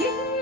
you.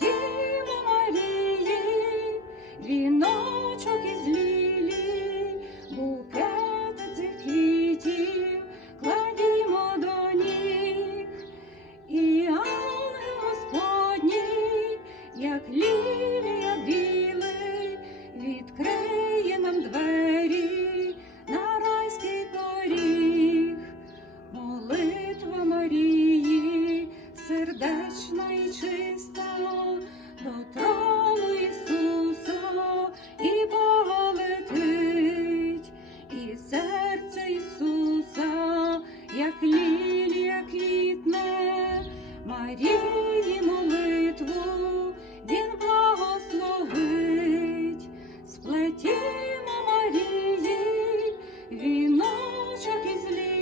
діво Марії, Віночок із лілій, букети цих квітів кладімо до ніг, і ангел Господній, як лілі. Марії, віночок із літ.